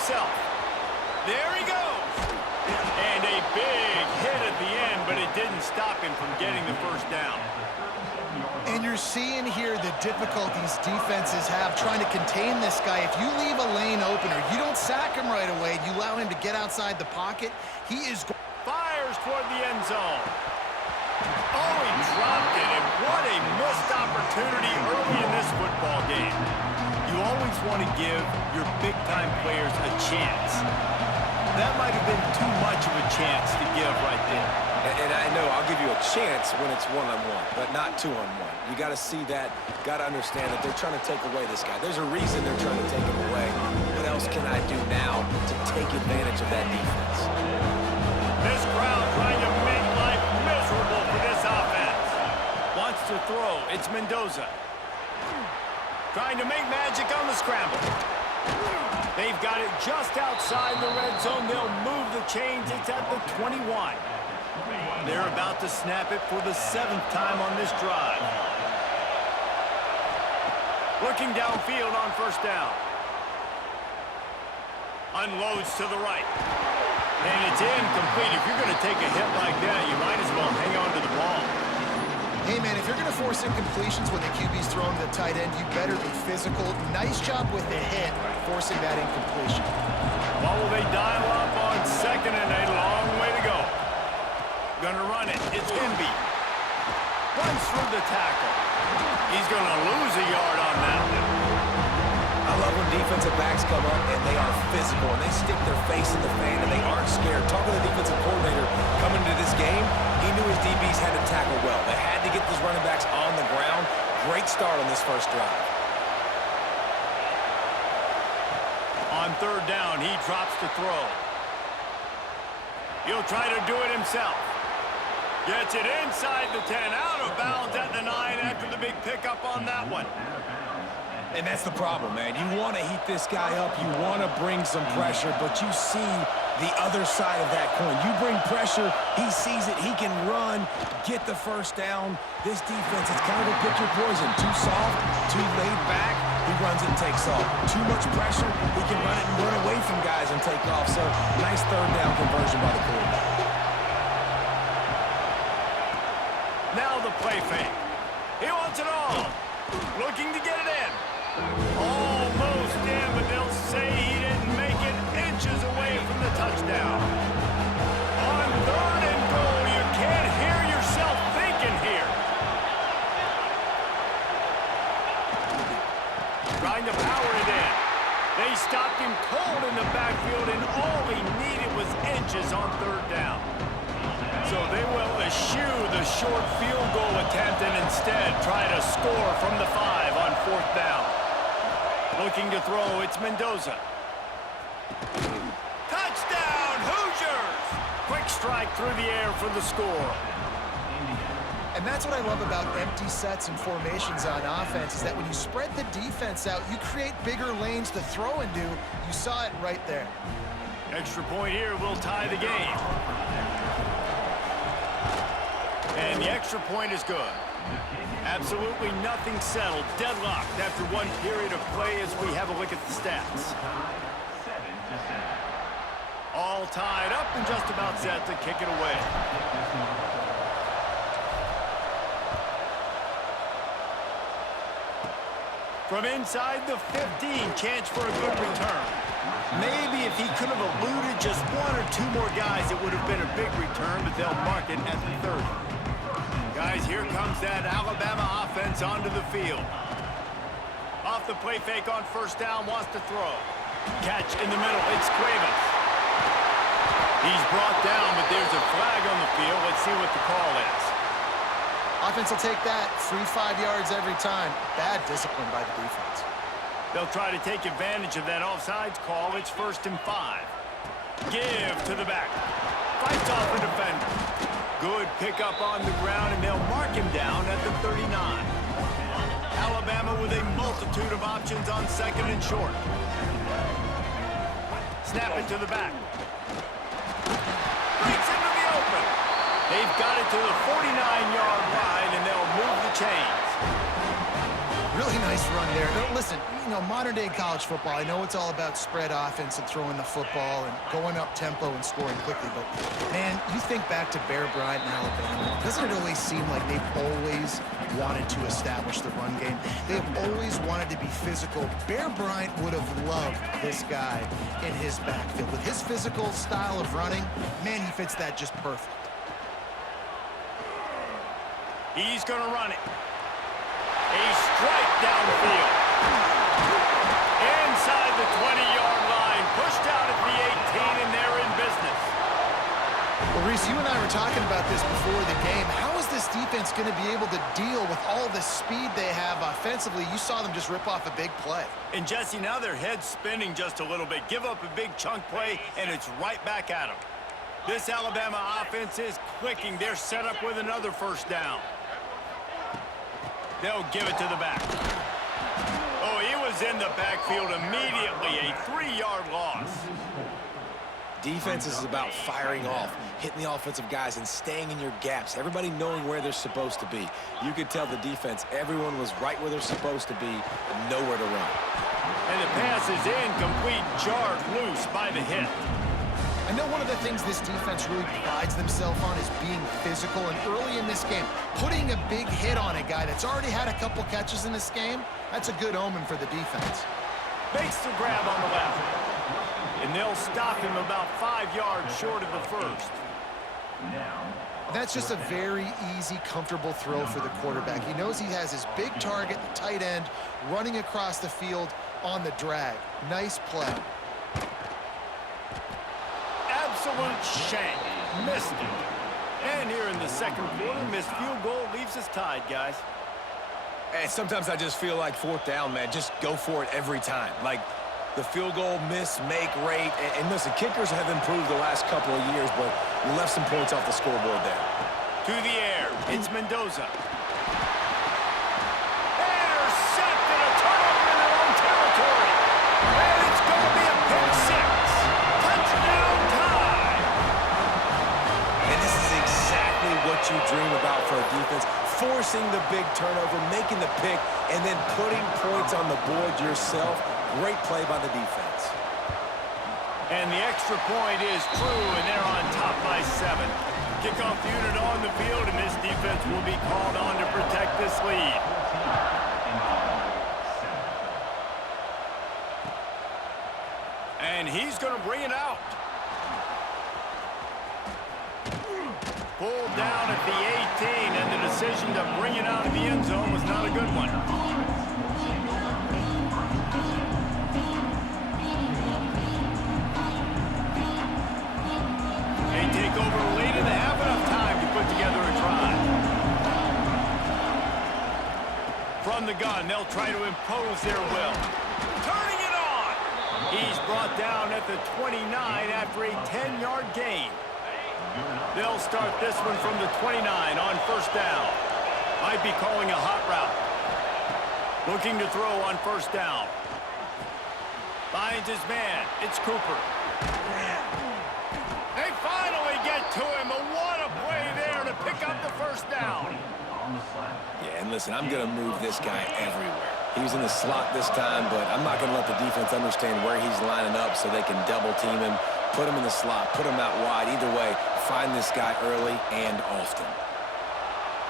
himself. There he goes. And a big hit at the end, but it didn't stop him from getting the first down. And you're seeing here the difficulties defenses have trying to contain this guy. If you leave a lane open or you don't sack him right away, you allow him to get outside the pocket, he is... Fires toward the end zone. Oh, he dropped it, and what a missed opportunity early in this football game. You always want to give your big-time players a chance. That might have been too much of a chance to give right there. And I know I'll give you a chance when it's one-on-one, but not two-on-one. You got to see that, got to understand that they're trying to take away this guy. There's a reason they're trying to take him away. What else can I do now to take advantage of that defense? This crowd trying to make life miserable for this offense. Wants to throw. It's Mendoza. Trying to make magic on the scramble. They've got it just outside the red zone. They'll move the chains. It's at the 21. They're about to snap it for the 7th time on this drive. Looking downfield on first down. Unloads to the right. And it's incomplete. If you're going to take a hit like that, you might as well hang on to the ball. Hey, man, if you're going to force incompletions when the QB's throwing to the tight end, you better be physical. Nice job with the hit, forcing that incompletion. Well, will they dial up on second and a long way to go? Gonna run it. It's Hemby. Runs through the tackle. He's going to lose a yard on that one. I love when defensive backs come up and they are physical and they stick their face in the fan and they aren't scared. Talking to the defensive coordinator coming into this game, he knew his DBs had to tackle well. They had to get these running backs on the ground. Great start on this first drive. On third down, he drops to throw. He'll try to do it himself. Gets it inside the 10, out of bounds at the 9 after the big pickup on that one. And that's the problem, man. You want to heat this guy up. You want to bring some pressure, but you see the other side of that coin. You bring pressure, he sees it, he can run, get the first down. This defense, it's kind of a pick your poison. Too soft, too laid back, he runs it and takes off. Too much pressure, he can run it and run away from guys and take off. So, nice third down conversion by the quarterback. Now the play fake. He wants it all. Looking to get it in. Almost in, but they'll say he didn't make it inches away from the touchdown. On third and goal, you can't hear yourself thinking here. Trying to power it in. They stopped him cold in the backfield, and all he needed was inches on third down. So they will eschew the short field goal attempt and instead try to score from the 5 on fourth down. Looking to throw, it's Mendoza. Touchdown, Hoosiers! Quick strike through the air for the score. And that's what I love about empty sets and formations on offense, is that when you spread the defense out, you create bigger lanes to throw into. You saw it right there. Extra point here will tie the game. And the extra point is good. Absolutely nothing settled. Deadlocked after one period of play as we have a look at the stats. All tied up and just about set to kick it away. From inside the 15, chance for a good return. Maybe if he could have eluded just one or two more guys, it would have been a big return, but they'll mark it at the 30. Guys, here comes that Alabama offense onto the field. Off the play fake on first down, wants to throw. Catch in the middle, it's Cuevas. He's brought down, but there's a flag on the field. Let's see what the call is. Offense will take that. 3-5 yards every time. Bad discipline by the defense. They'll try to take advantage of that offsides call. It's 1st and 5. Give to the back. Fights off the defender. Good pickup on the ground, and they'll mark him down at the 39. Alabama with a multitude of options on second and short. Snap it to the back. Breaks into the open. They've got it to the 49-yard line, and they'll move the chains. Really nice run there. Now, listen, you know, modern-day college football, I know it's all about spread offense and throwing the football and going up tempo and scoring quickly, but, man, you think back to Bear Bryant in Alabama, doesn't it always seem like they've always wanted to establish the run game? They've always wanted to be physical. Bear Bryant would have loved this guy in his backfield. With his physical style of running, man, he fits that just perfect. He's going to run it. A strike downfield. Inside the 20-yard line. Pushed out at the 18, and they're in business. Well, Reese, you and I were talking about this before the game. How is this defense going to be able to deal with all the speed they have offensively? You saw them just rip off a big play. And, Jesse, now their head's spinning just a little bit. Give up a big chunk play, and it's right back at them. This Alabama offense is clicking. They're set up with another first down. They'll give it to the back. Oh, he was in the backfield immediately. A 3-yard loss. Defense is about firing off, hitting the offensive guys, and staying in your gaps. Everybody knowing where they're supposed to be. You could tell the defense, everyone was right where they're supposed to be, nowhere to run. And the pass is incomplete, jarred loose by the hit. I know one of the things this defense really prides themselves on is being physical, and early in this game, putting a big hit on a guy that's already had a couple catches in this game, that's a good omen for the defense. Makes the grab on the left. And they'll stop him about 5 yards short of the first. That's just a very easy, comfortable throw for the quarterback. He knows he has his big target, the tight end, running across the field on the drag. Nice play. Absolute shank. Missed it. And here in the second quarter, missed field goal leaves us tied, guys. And sometimes I just feel like fourth down, man. Just go for it every time. Like the field goal miss, make rate. And listen, kickers have improved the last couple of years, but you left some points off the scoreboard there. To the air. It's Mendoza. Intercepted. A turnover in their own territory. And it's going to be a pick six. Touchdown tie. And this is exactly what you dream about for a defense. Forcing the big turnover, making the pick, and then putting points on the board yourself. Great play by the defense. And the extra point is true, and they're on top by 7. Kickoff unit on the field, and this defense will be called on to protect this lead. And he's going to bring it out. Pulled down at the 18, and the decision to bring it out of the end zone was not a good one. They take over late in the half, enough time to put together a drive. From the gun, they'll try to impose their will. Turning it on! He's brought down at the 29 after a 10-yard gain. They'll start this one from the 29 on first down. Might be calling a hot route. Looking to throw on first down. Finds his man. It's Cooper. They finally get to him. What a play there to pick up the first down. Yeah, and listen, I'm going to move this guy everywhere. He was in the slot this time, but I'm not going to let the defense understand where he's lining up so they can double team him, put him in the slot, put him out wide. Either way, find this guy early and often.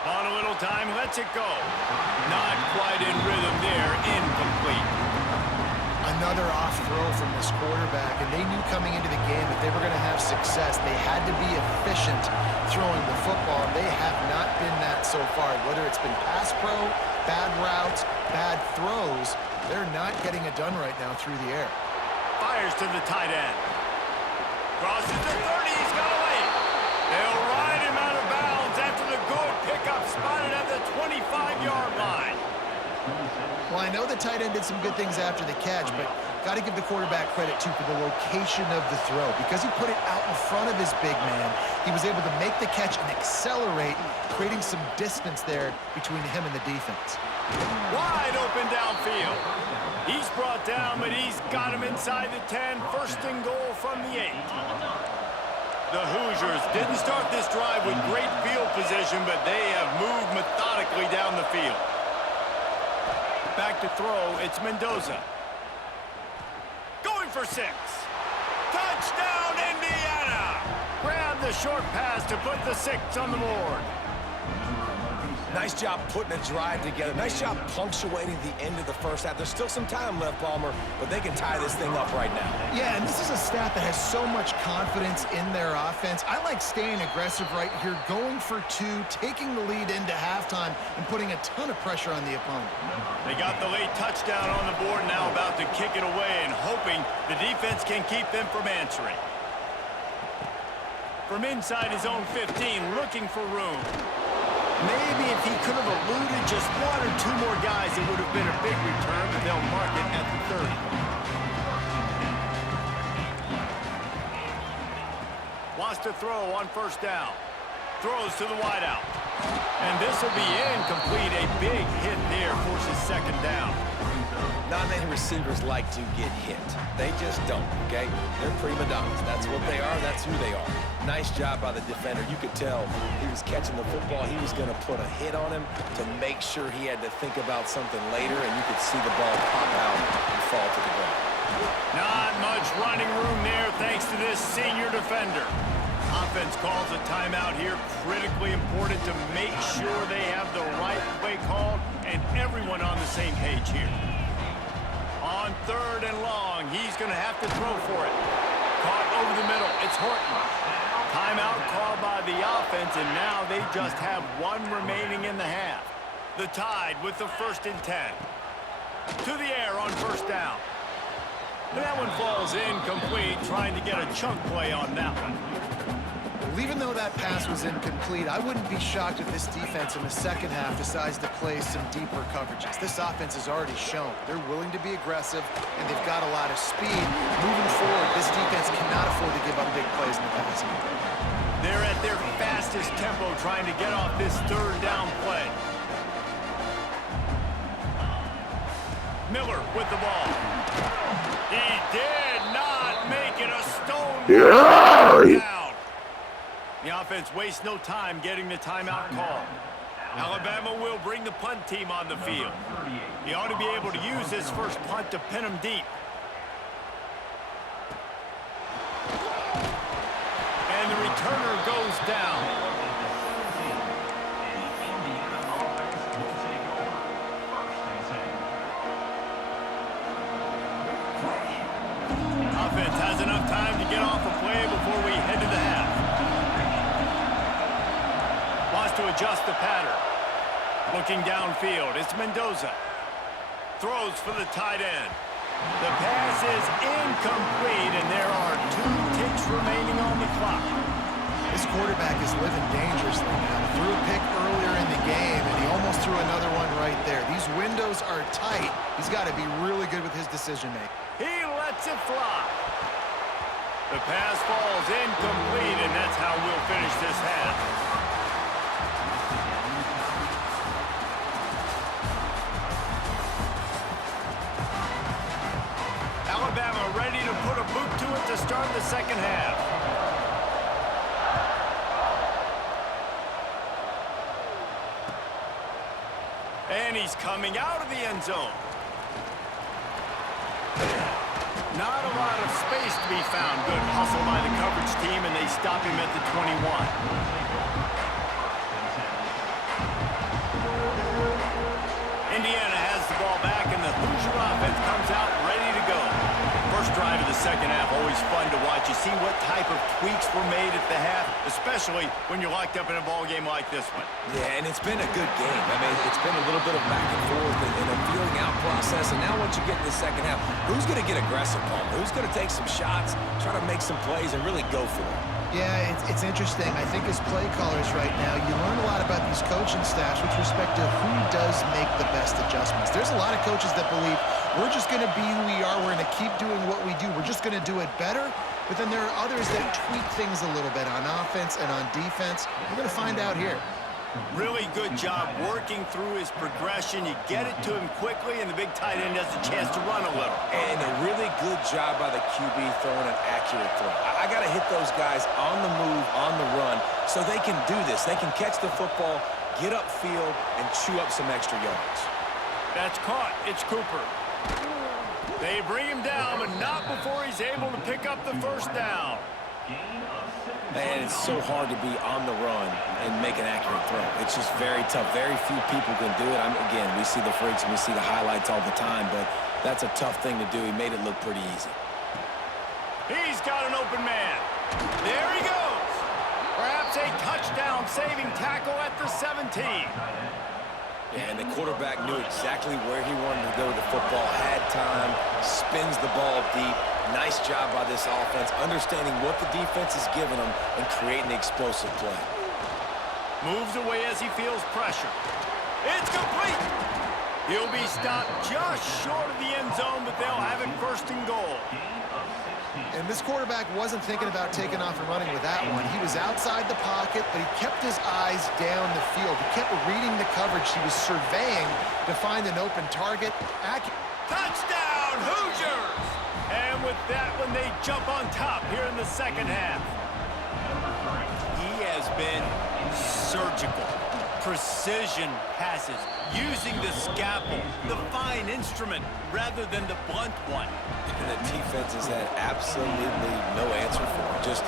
On a little time, lets it go. Not quite in rhythm there, incomplete. Another off throw from this quarterback, and they knew coming into the game if they were going to have success, they had to be efficient throwing the football. They have not been that so far. Whether it's been pass pro, bad routes, bad throws, they're not getting it done right now through the air. Fires to the tight end. Crosses the 30, he's got a lane. They'll ride him out of bounds after the good pickup spotted at the 25-yard line. Well, I know the tight end did some good things after the catch, but got to give the quarterback credit, too, for the location of the throw. Because he put it out in front of his big man, he was able to make the catch and accelerate, creating some distance there between him and the defense. Wide open downfield. He's brought down, but he's got him inside the 10. First and goal from the 8. The Hoosiers didn't start this drive with great field position, but they have moved methodically down the field. Back to throw, it's Mendoza. Going for 6. Touchdown, Indiana! Grab the short pass to put the 6 on the board. Nice job putting a drive together. Nice job punctuating the end of the first half. There's still some time left, Palmer, but they can tie this thing up right now. Yeah, and this is a staff that has so much confidence in their offense. I like staying aggressive right here, going for 2, taking the lead into halftime, and putting a ton of pressure on the opponent. They got the late touchdown on the board, now about to kick it away and hoping the defense can keep them from answering. From inside his own 15, looking for room. Maybe if he could have eluded just 1 or 2 more guys, it would have been a big return, but they'll mark it at the 30. Wants to throw on first down. Throws to the wideout. And this will be incomplete. A big hit there forces second down. Not many receivers like to get hit. They just don't, okay? They're prima donnas. That's what they are. That's who they are. Nice job by the defender. You could tell he was catching the football. He was going to put a hit on him to make sure he had to think about something later, and you could see the ball pop out and fall to the ground. Not much running room there thanks to this senior defender. Offense calls a timeout here. Critically important to make sure they have the right play called and everyone on the same page here. On 3rd and long, he's going to have to throw for it. Caught over the middle. It's Horton. Timeout called by the offense, and now they just have 1 remaining in the half. The Tide with the 1st and 10. To the air on first down. And that one falls incomplete, trying to get a chunk play on that one. Well, even though that pass was incomplete, I wouldn't be shocked if this defense in the second half decides to play some deeper coverages. This offense has already shown they're willing to be aggressive, and they've got a lot of speed. Moving forward, this defense cannot afford to give up big plays in the passing game. They're at their fastest tempo trying to get off this 3rd down play. Miller with the ball. He did not make it a stone down. The offense wastes no time getting the timeout call. Alabama will bring the punt team on the field. He ought to be able to use his first punt to pin him deep. And the returner goes down. Offense has enough time to get off a play before we head to the half. Wants to adjust the pattern. Looking downfield, it's Mendoza. Throws for the tight end. The pass is incomplete, and there are 2 ticks remaining on the clock. This quarterback is living dangerously now. Threw a pick earlier in the game, and he almost threw another one right there. These windows are tight. He's got to be really good with his decision-making. He lets it fly. The pass falls incomplete, and that's how we'll finish this half. Alabama ready to put a boot to it to start the second half. And he's coming out of the end zone. Not a lot of space to be found. Good hustle by the coverage team, and they stop him at the 21. Indiana has the ball back, and the Hoosier offense comes out ready to go. First drive of the second half, always fun to watch. You see what type of tweaks were made at the half, especially when you're locked up in a ball game like this one. Yeah, and it's been a good game. I mean, it's been a little bit of back and forth and a feeling out process, and now once you get in the second half, who's going to get aggressive, Palmer? Who's going to take some shots, try to make some plays, and really go for it? Yeah, it's interesting. I think as play callers right now, you learn a lot about these coaching staffs with respect to who does make the best adjustments. There's a lot of coaches that believe we're just going to be who we are. We're going to keep doing what we do. We're just going to do it better. But then there are others that tweak things a little bit on offense and on defense. We're going to find out here. Really good job working through his progression. You get it to him quickly, and the big tight end has a chance to run a little. And a really good job by the QB throwing an accurate throw. I got to hit those guys on the move, on the run, so they can do this. They can catch the football, get upfield, and chew up some extra yards. That's caught. It's Cooper. They bring him down, but not before he's able to pick up the first down. And it's so hard to be on the run and make an accurate throw. It's just very tough. Very few people can do it. Again, we see the freaks and we see the highlights all the time, but that's a tough thing to do. He made it look pretty easy. He's got an open man. There he goes. Perhaps a touchdown-saving tackle at the 17. And the quarterback knew exactly where he wanted to go with the football, had time, spins the ball deep. Nice job by this offense, understanding what the defense is giving them and creating the explosive play. Moves away as he feels pressure. It's complete. He'll be stopped just short of the end zone, but they'll have it first and goal. And this quarterback wasn't thinking about taking off and running with that one. He was outside the pocket, but he kept his eyes down the field. He kept reading the coverage. He was surveying to find an open target. Touchdown, Hoosiers! And with that one, they jump on top here in the second half. He has been surgical. Precision passes, using the scalpel, the fine instrument, rather than the blunt one. And the defense has had absolutely no answer for him. Just,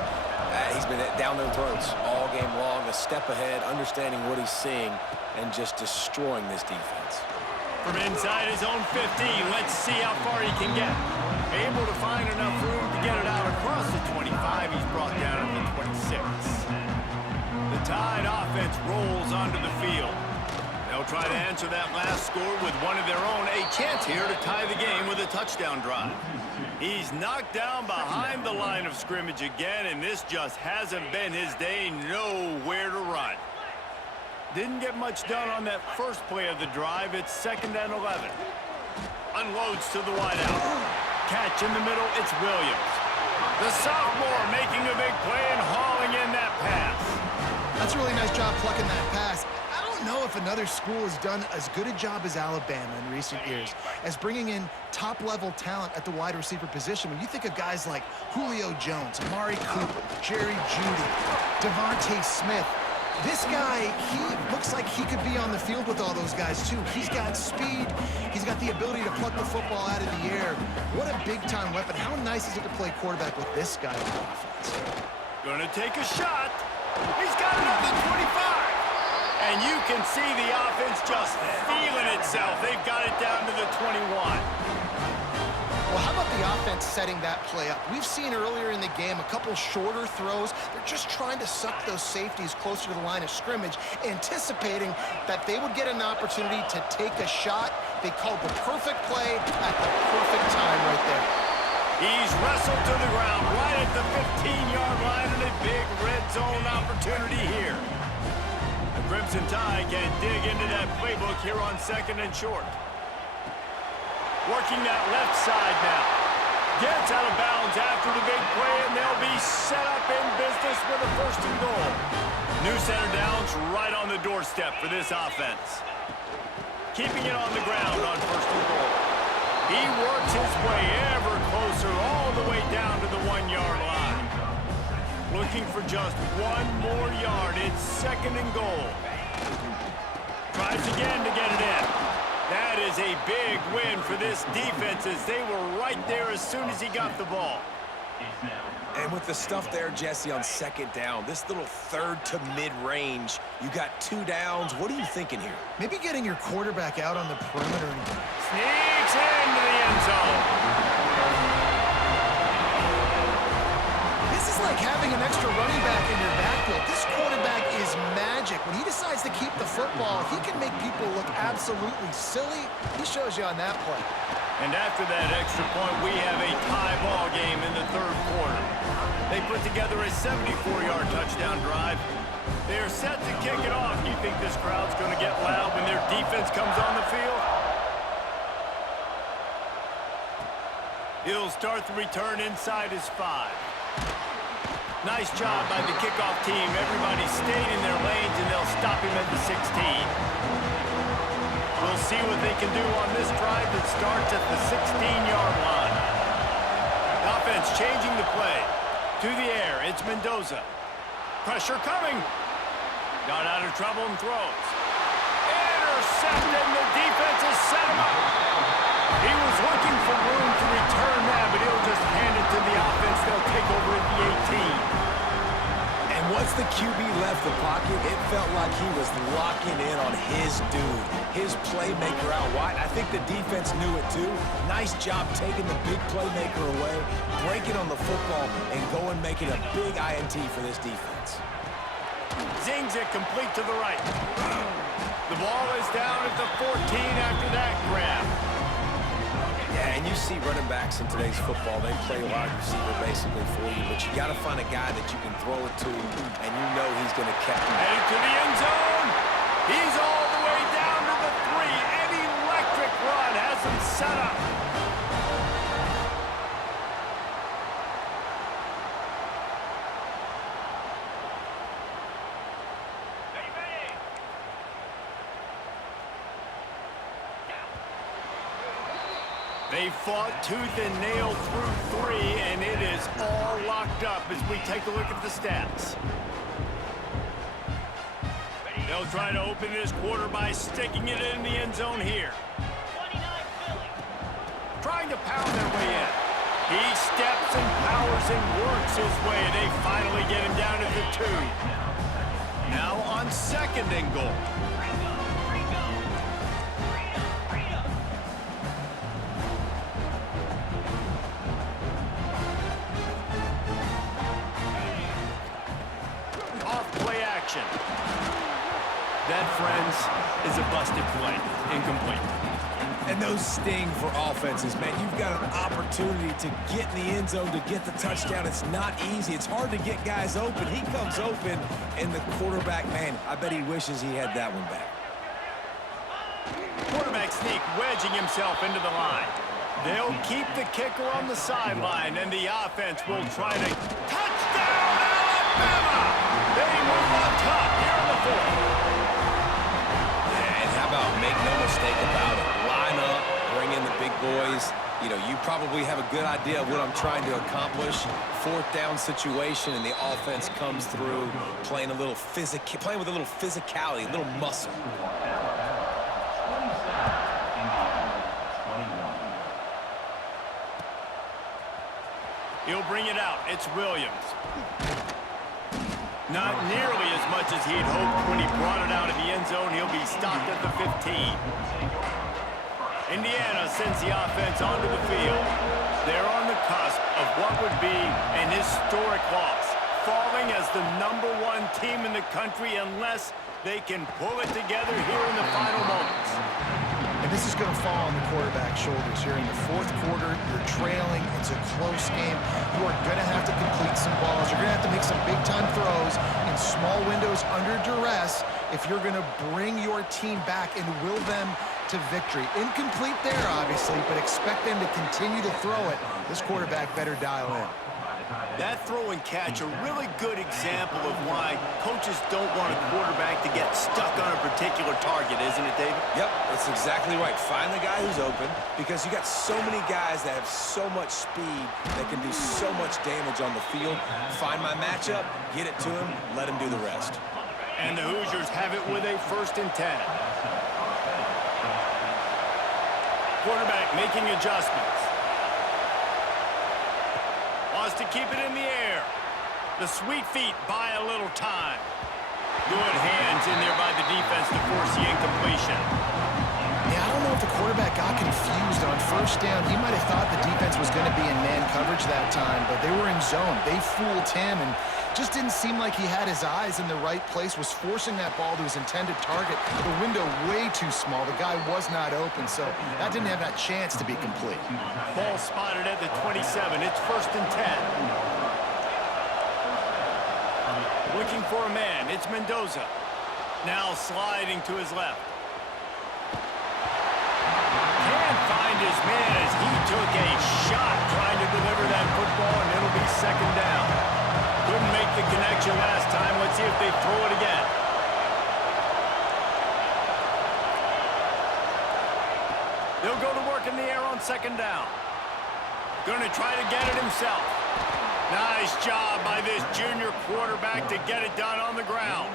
he's been down their throats all game long, a step ahead, understanding what he's seeing, and just destroying this defense. From inside his own 15, let's see how far he can get. Able to find enough room to get it out across the 25. He's brought down to the 26. The Tide offense rolls onto the field. They'll try to answer that last score with one of their own. A chance here to tie the game with a touchdown drive. He's knocked down behind the line of scrimmage again, and this just hasn't been his day. Nowhere to run. Didn't get much done on that first play of the drive. It's 2nd and 11. Unloads to the wideout. Catch in the middle, it's Williams. The sophomore making a big play and hauling in that pass. That's a really nice job plucking that pass. I don't know if another school has done as good a job as Alabama in recent years as bringing in top-level talent at the wide receiver position. When you think of guys like Julio Jones, Amari Cooper, Jerry Jeudy, Devontae Smith, this guy, he looks like he could be on the field with all those guys, too. He's got speed. He's got the ability to pluck the football out of the air. What a big-time weapon. How nice is it to play quarterback with this guy on offense? Gonna take a shot. He's got it at the 25. And you can see the offense just feeling itself. They've got it down to the 21. Well, how about the offense setting that play up? We've seen earlier in the game a couple shorter throws. They're just trying to suck those safeties closer to the line of scrimmage, anticipating that they would get an opportunity to take a shot. They called the perfect play at the perfect time right there. He's wrestled to the ground right at the 15-yard line, and a big red zone opportunity here. The Crimson Tide can dig into that playbook here on 2nd and short. Working that left side now. Gets out of bounds after the big play, and they'll be set up in business with a 1st and goal. New center downs right on the doorstep for this offense. Keeping it on the ground on 1st and goal. He works his way ever closer all the way down to the 1-yard line. Looking for just one more yard. It's 2nd and goal. Tries again to get it in. That is a big win for this defense as they were right there as soon as he got the ball. And with the stuff there, Jesse, on 2nd down, this little 3rd to mid-range, you got 2 downs. What are you thinking here? Maybe getting your quarterback out on the perimeter. Sneaks into the end zone. This is like having an extra running back in your backfield. This quarterback is magic. When he decides to keep the football, he can make people look absolutely silly. He shows you on that play. And after that extra point, we have a tie ball game in the 3rd quarter. They put together a 74-yard touchdown drive. They are set to kick it off. Do you think this crowd's going to get loud when their defense comes on the field? He'll start the return inside his 5. Nice job by the kickoff team. Everybody stayed in their lanes, and they'll stop him at the 16. We'll see what they can do on this drive that starts at the 16-yard line. Offense changing the play. To the air, it's Mendoza. Pressure coming. Got out of trouble and throws. Intercepted! intercepted, and the defense has set him up. He was looking for room to return that, but he'll just hand it to the offense. They'll take over at the 18. And once the QB left the pocket, it felt like he was locking in on his dude, his playmaker out wide. I think the defense knew it too. Nice job taking the big playmaker away, breaking on the football, and going making a big INT for this defense. Zings it complete to the right. The ball is down at the 14 after that grab. Yeah, and you see running backs in today's football, they play wide receiver basically for you, but you got to find a guy that you can throw it to, and you know he's going to catch him. Headed to the end zone. He's all the way down to the 3. An electric run has him set up. They fought tooth and nail through 3, and it is all locked up as we take a look at the stats. They'll try to open this quarter by sticking it in the end zone here. Trying to pound their way in. He steps and powers and works his way. They finally get him down to the 2. Now on 2nd and goal. That, friends, is a busted play. Incomplete. And those sting for offenses, man. You've got an opportunity to get in the end zone, to get the touchdown. It's not easy. It's hard to get guys open. He comes open, and the quarterback, man, I bet he wishes he had that one back. Quarterback sneak, wedging himself into the line. They'll keep the kicker on the sideline, and the offense will try to... Touchdown, Alabama! They move on top here in the 4th. And how about make no mistake about it? Line up, bring in the big boys. You know, you probably have a good idea of what I'm trying to accomplish. 4th down situation, and the offense comes through playing with a little physicality, a little muscle. He'll bring it out. It's Williams. Not nearly as much as he had hoped when he brought it out of the end zone. He'll be stopped at the 15. Indiana sends the offense onto the field. They're on the cusp of what would be an historic loss, falling as the #1 team in the country unless they can pull it together here in the final moments. And this is going to fall on the quarterback's shoulders here in the 4th quarter. You're trailing. It's a close game. You are going to have to complete some balls. You're going to have to make some big-time throws in small windows under duress if you're going to bring your team back and will them to victory. Incomplete there, obviously, but expect them to continue to throw it. This quarterback better dial in. That throw and catch, a really good example of why coaches don't want a quarterback to get stuck on a particular target, isn't it, David? Yep, that's exactly right. Find the guy who's open, because you got so many guys that have so much speed that can do so much damage on the field. Find my matchup, get it to him, let him do the rest. And the Hoosiers have it with a 1st and 10. Quarterback making adjustments. Wants to keep it in the air. The sweet feet buy a little time. Good hands in there by the defense to force the incompletion. Yeah, I don't know if the quarterback got confused on 1st down. He might have thought the defense was going to be in man coverage that time, but they were in zone. They fooled him and just didn't seem like he had his eyes in the right place, was forcing that ball to his intended target. The window way too small. The guy was not open, so that didn't have that chance to be complete. Ball spotted at the 27. It's 1st and 10. Looking for a man. It's Mendoza. Now sliding to his left. Can't find his man as he took a shot trying to deliver that football, and it'll be 2nd down. Couldn't make the connection last time. Let's see if they throw it again. They'll go to work in the air on 2nd down. Going to try to get it himself. Nice job by this junior quarterback to get it done on the ground.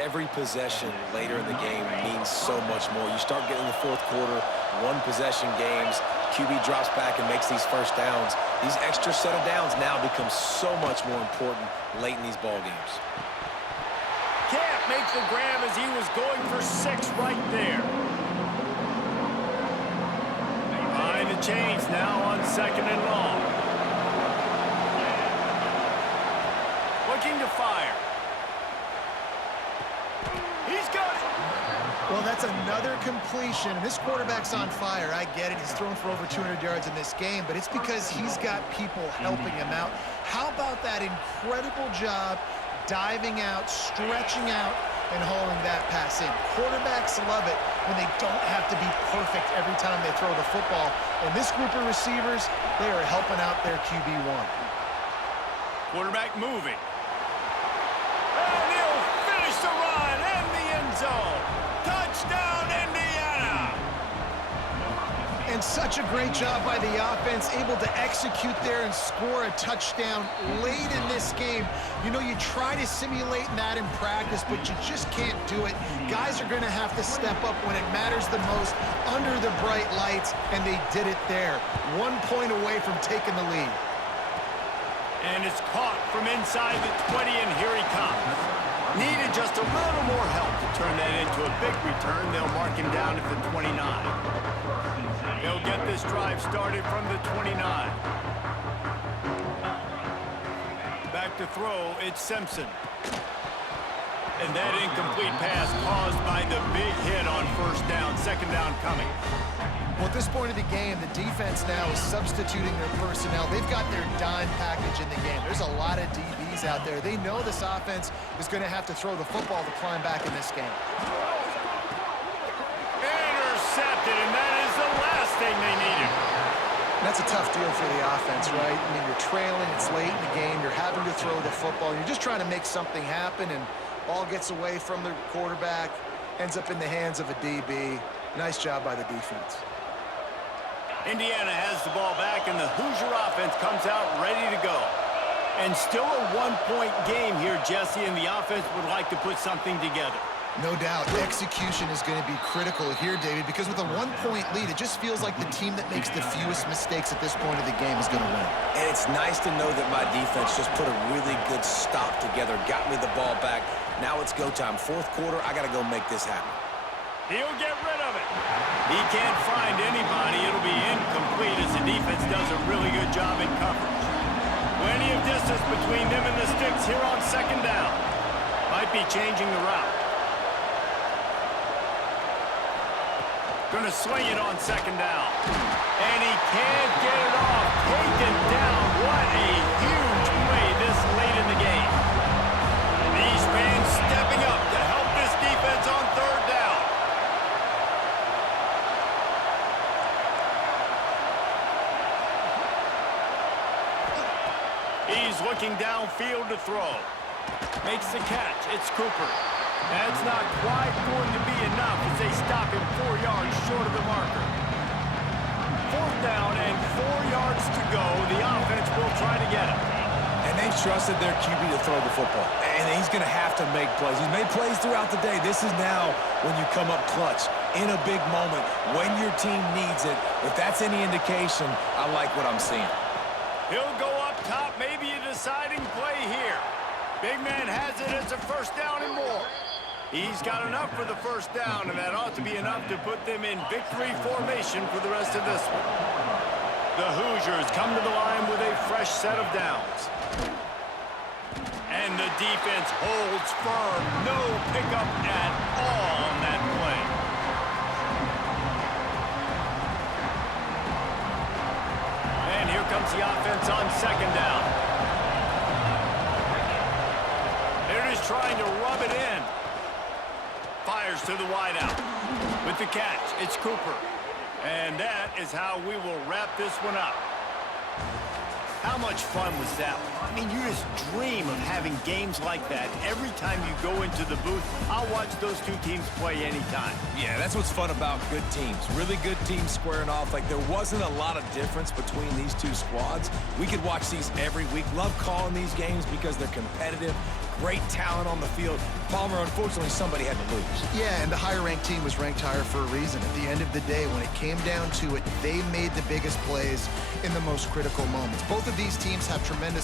Every possession later in the game means so much more. You start getting the fourth quarter, one-possession games, QB drops back and makes these first downs. These extra set of downs now become so much more important late in these ball games. Can't make the grab as he was going for 6 right there. Behind the chains now on 2nd and long. Looking to fire. He's got it. Well, that's another completion. This quarterback's on fire. I get it. He's thrown for over 200 yards in this game, but it's because he's got people helping him out. How about that incredible job diving out, stretching out, and hauling that pass in? Quarterbacks love it when they don't have to be perfect every time they throw the football. And this group of receivers, they are helping out their QB1. Quarterback moving. And he'll finish the run in the end zone. Touchdown, Indiana! And such a great job by the offense, able to execute there and score a touchdown late in this game. You know, you try to simulate that in practice, but you just can't do it. Guys are going to have to step up when it matters the most under the bright lights, and they did it there. 1 point away from taking the lead. And it's caught from inside the 20, and here he comes. Needed just a little more help to turn that into a big return. They'll mark him down at the 29. They'll get this drive started from the 29. Back to throw, it's Simpson. And that incomplete pass caused by the big hit on 1st down, 2nd down coming. Well, at this point of the game, the defense now is substituting their personnel. They've got their dime package in the game. There's a lot of DBs out there. They know this offense is going to have to throw the football to climb back in this game. Intercepted, and that is the last thing they needed. That's a tough deal for the offense, right? I mean, you're trailing, it's late in the game, you're having to throw the football, you're just trying to make something happen, and ball gets away from the quarterback, ends up in the hands of a DB. Nice job by the defense. Indiana has the ball back, and the Hoosier offense comes out ready to go. And still a 1-point game here, Jesse, and the offense would like to put something together. No doubt. Execution is going to be critical here, David, because with a 1-point lead, it just feels like the team that makes the fewest mistakes at this point of the game is going to win. And it's nice to know that my defense just put a really good stop together, got me the ball back. Now it's go time. 4th quarter, I got to go make this happen. He'll get rid of it. He can't find anybody. It'll be incomplete as the defense does a really good job in coverage. Plenty of distance between them and the sticks here on 2nd down. Might be changing the route. Going to swing it on 2nd down. And he can't get it off. Taken down. What a huge play this late in the game. These fans stepping up to help this defense on 3rd down. He's looking downfield to throw. Makes the catch. It's Cooper. That's not quite going to be enough as they stop him 4 yards short of the marker. 4th down and 4 yards to go. The offense will try to get him. And they've trusted their QB to throw the football. And he's going to have to make plays. He's made plays throughout the day. This is now when you come up clutch in a big moment when your team needs it. If that's any indication, I like what I'm seeing. He'll go up top, maybe a deciding play here. Big man has it as a 1st down and more. He's got enough for the 1st down, and that ought to be enough to put them in victory formation for the rest of this one. The Hoosiers come to the line with a fresh set of downs. And the defense holds firm. No pickup at all on that play. And here comes the offense on 2nd down. They're just trying to rub it in. Fires to the wideout. With the catch, it's Cooper. And that is how we will wrap this one up. How much fun was that one? I mean, you just dream of having games like that. Every time you go into the booth, I'll watch those two teams play anytime. Yeah, that's what's fun about good teams. Really good teams squaring off. Like, there wasn't a lot of difference between these two squads. We could watch these every week. Love calling these games because they're competitive, great talent on the field. Palmer, unfortunately, somebody had to lose. Yeah, and the higher-ranked team was ranked higher for a reason. At the end of the day, when it came down to it, they made the biggest plays in the most critical moments. Both of these teams have tremendous